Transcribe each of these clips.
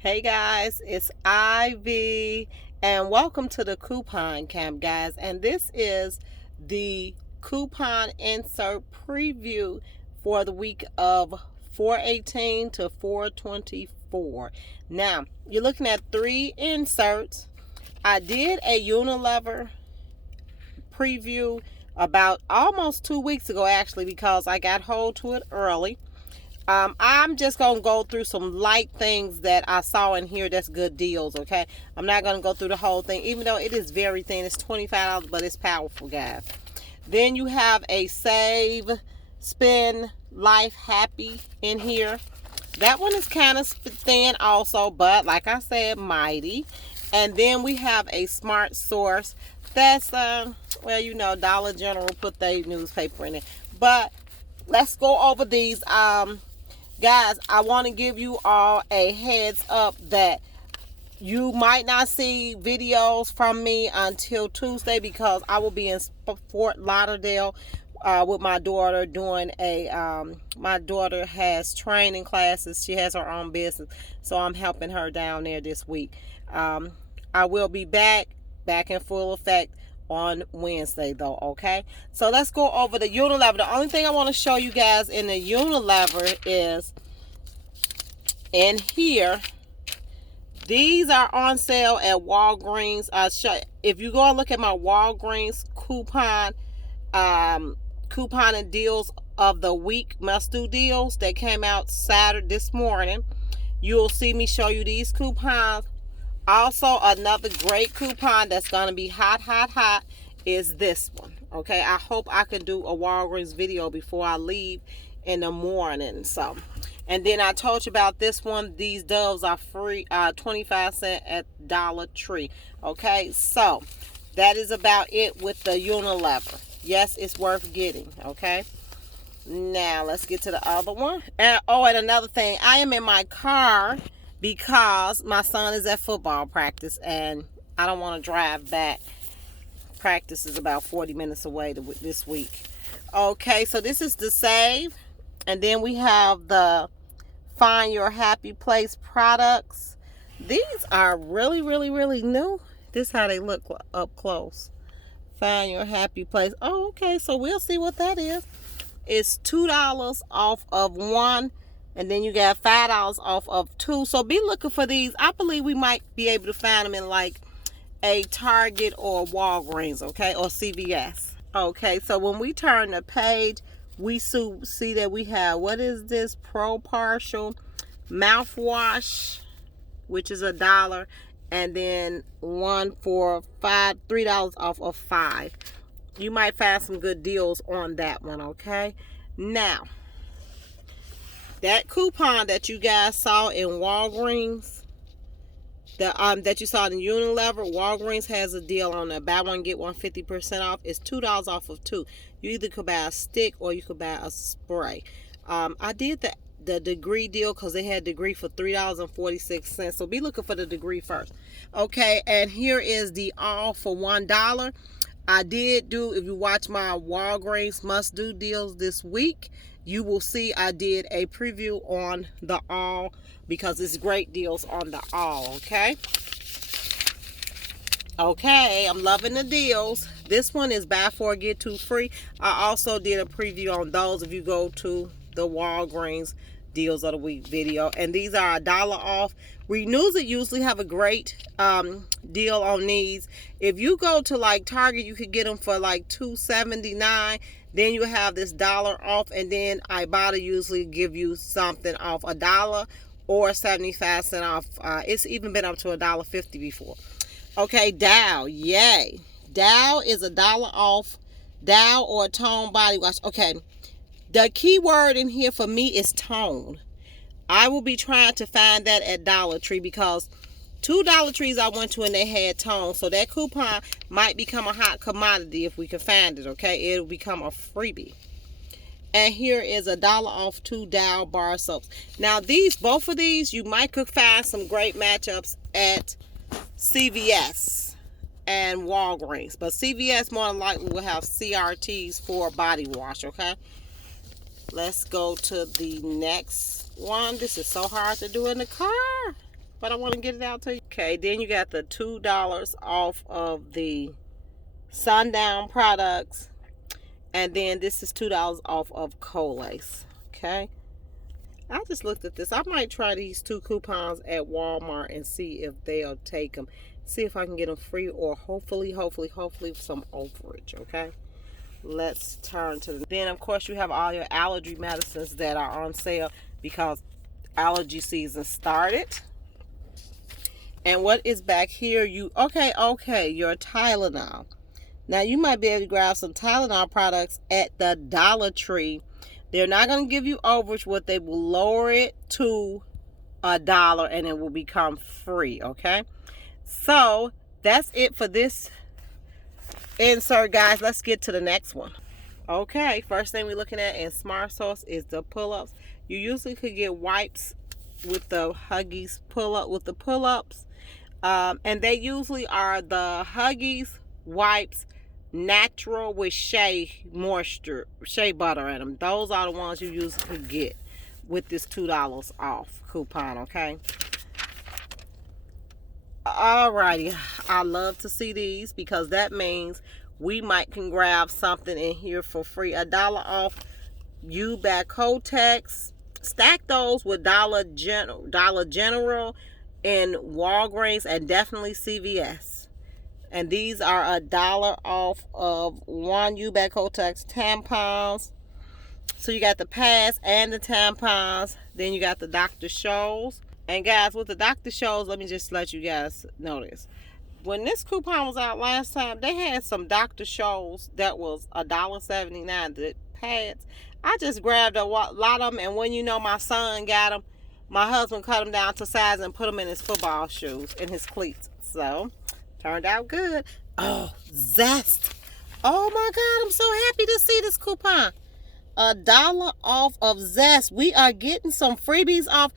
Hey guys, it's Ivy and welcome to the coupon camp, guys. And this is the coupon insert preview for the week of 4/18 to 4/24. Now, you're looking at 3 inserts. I did a Unilever preview about almost 2 weeks ago, actually, because I got hold to it early. I'm just going to go through some light things that I saw in here that's good deals, okay? I'm not going to go through the whole thing, even though it is very thin. It's $25, but it's powerful, guys. Then you have a Save, Spend, Life Happy in here. That one is kind of thin also, but like I said, mighty. And then we have a Smart Source. That's, well, you know, Dollar General put their newspaper in it. But let's go over these. Guys, I want to give you all a heads up that you might not see videos from me until Tuesday because I will be in Fort Lauderdale with my daughter doing my daughter has training classes. She has her own business, so I'm helping her down there this week. I will be back in full effect on Wednesday though, okay? So let's go over the Unilever. The only thing I want to show you guys in the Unilever is in here. These are on sale at Walgreens. If you go and look at my Walgreens coupon and deals of the week, must-do deals that came out Saturday this morning, you'll see me show you these coupons. Also, another great coupon that's going to be hot is this one. Okay, I hope I can do a Walgreens video before I leave in the morning. So, and then I told you about this one. These Doves are free, 25 cents at Dollar Tree. Okay, so that is about it with the Unilever. Yes, it's worth getting. Okay. Now, let's get to the other one. And another thing. I am in my car because my son is at football practice and I don't want to drive back. Practice is about 40 minutes away this week. Okay, so this is the Save. And then we have the Find Your Happy Place products. These are really, really, really new. This is how they look up close. Find Your Happy Place. Oh, okay, so we'll see what that is. It's $2 off of one. And then you got $5 off of 2. So be looking for these. I believe we might be able to find them in like a Target or Walgreens, okay, or CVS. Okay, so when we turn the page, we see that we have, what is this? Pro Partial mouthwash, which is $1, and then one for $3 off of 5. You might find some good deals on that one, okay? Now, that coupon that you guys saw in Walgreens, that you saw in Unilever, Walgreens has a deal on that. Buy one, get one 50% off. It's $2 off of 2. You either could buy a stick or you could buy a spray. I did the degree deal because they had degree for $3.46. So be looking for the degree first. Okay, and here is the all for $1. I did do, if you watch my Walgreens must-do deals this week, you will see I did a preview on the all because it's great deals on the all, okay? Okay, I'm loving the deals. This one is buy 4, get 2 free. I also did a preview on those if you go to the Walgreens deals of the week video. And these are $1 off. Renews It usually have a great deal on these. If you go to like Target, you could get them for like $2.79. Then you have this $1 off, and then Ibotta usually give you something off $1 or 75 cents off. It's even been up to $1.50 before. Okay, Dow, yay! Dow is $1 off. Dow or Tone body wash. Okay, the key word in here for me is tone. I will be trying to find that at Dollar Tree because 2 Dollar Trees I went to and they had tone. So that coupon might become a hot commodity if we can find it, okay? It'll become a freebie. And here is $1 off 2 Dow bar soaps. Now both of these, you might could find some great matchups at CVS and Walgreens. But CVS more than likely will have CRTs for body wash, okay? Let's go to the next one. This is so hard to do in the car. but I want to get it out to you. Okay, then you got the $2 off of the Sundown products. And then this is $2 off of Colace. Okay. I just looked at this. I might try these 2 coupons at Walmart and see if they'll take them. See if I can get them free, or hopefully some overage. Okay. Let's turn to then of course you have all your allergy medicines that are on sale because allergy season started. And what is back here? Your Tylenol. Now you might be able to grab some Tylenol products at the Dollar Tree. They're not going to give you overage. What they will lower it to $1 and it will become free. Okay, so that's it for this insert, guys. Let's get to the next one. Okay, first thing we're looking at in smartsource is the pull-ups. You usually could get wipes with the Huggies pull-ups, and they usually are the Huggies wipes natural with shea butter in them. Those are the ones you usually could get with this $2 off coupon. Okay, alrighty, I love to see these because that means we might can grab something in here for free. $1 off U-Back Kotex. Stack those with Dollar General and Walgreens and definitely CVS. And these are $1 off of 1 U-Back Kotex tampons. So you got the pads and the tampons. Then you got the Dr. Scholl's. And guys, with the Dr. Scholl's, let me just let you guys know this. When this coupon was out last time, they had some Dr. Scholl's that was $1.79. The pads, I just grabbed a lot of them, and when you know my son got them, my husband cut them down to size and put them in his football shoes and his cleats. So, turned out good. Oh, Zest. Oh my God, I'm so happy to see this coupon. $1 off of Zest. We are getting some freebies off.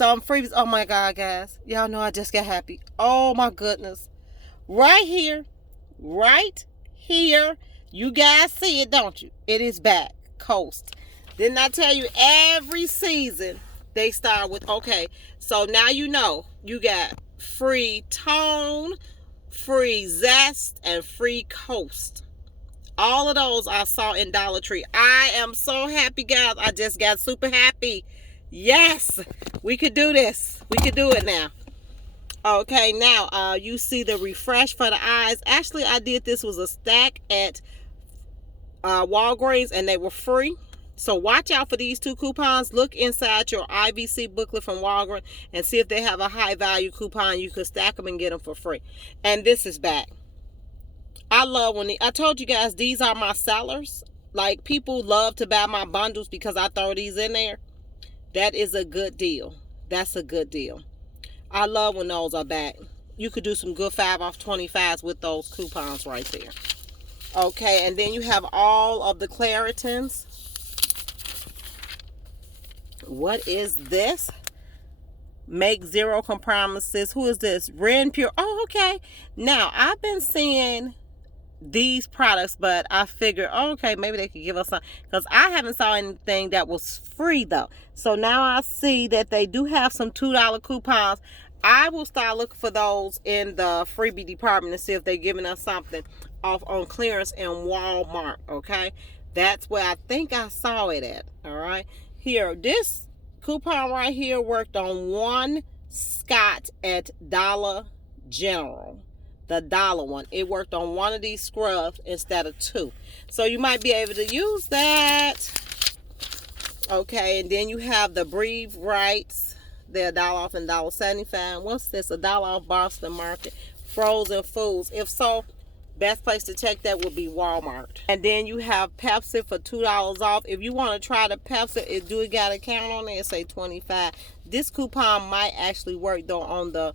Oh my God, guys. Y'all know I just got happy. Oh my goodness. Right here. You guys see it, don't you? It is back. Coast. Didn't I tell you every season they start with, okay, so now you know you got free Tone, free Zest, and free Coast. All of those I saw in Dollar Tree. I am so happy, guys. I just got super happy. Yes, we could do this. We could do it now. Okay, now you see the refresh for the eyes. Actually, I did this was a stack at Walgreens and they were free. So watch out for these 2 coupons. Look inside your IVC booklet from Walgreens and see if they have a high value coupon. You could stack them and get them for free. And this is back. I love when I told you guys these are my sellers. Like, people love to buy my bundles because I throw these in there. That is a good deal. That's a good deal. I love when those are back. You could do some good 5 off 25s with those coupons right there. Okay, and then you have all of the Claritins. What is this? Make zero compromises. Who is this? Ren Pure. Oh, okay. Now, I've been seeing these products, but I figured, okay, maybe they could give us some, because I haven't saw anything that was free though. So now I see that they do have some $2 coupons. I will start looking for those in the freebie department to see if they're giving us something off on clearance in Walmart. Okay, that's where I think I saw it at. All right, here, this coupon right here worked on 1 Scott at Dollar General. The dollar one. It worked on 1 of these scrubs instead of 2. So you might be able to use that. Okay, and then you have the Breathe Rights. They're $1 off and $1.75. What's this? $1 off Boston Market. Frozen foods. If so, best place to check that would be Walmart. And then you have Pepsi for $2 off. If you want to try the Pepsi, it do got a count on it. Say 25. This coupon might actually work though on the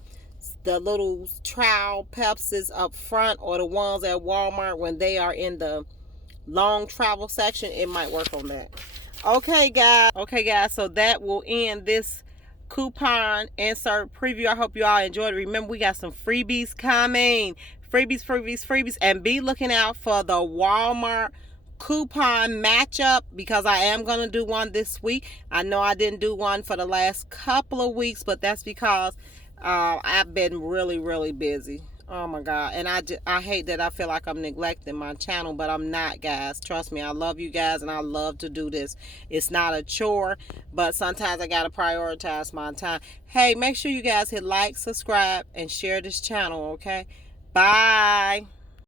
little trial Pepsis up front, or the ones at Walmart when they are in the long travel section. It might work on that. Okay guys, so that will end this coupon insert preview. I hope you all enjoyed it. Remember, we got some freebies coming. Freebies, and be looking out for the Walmart coupon matchup, because I am going to do one this week. I know I didn't do one for the last couple of weeks, but that's because I've been really, really busy. Oh my God. And I hate that I feel like I'm neglecting my channel, but I'm not, guys. Trust me, I love you guys and I love to do this. It's not a chore, but sometimes I got to prioritize my time. Hey, make sure you guys hit like, subscribe, and share this channel, okay? Bye.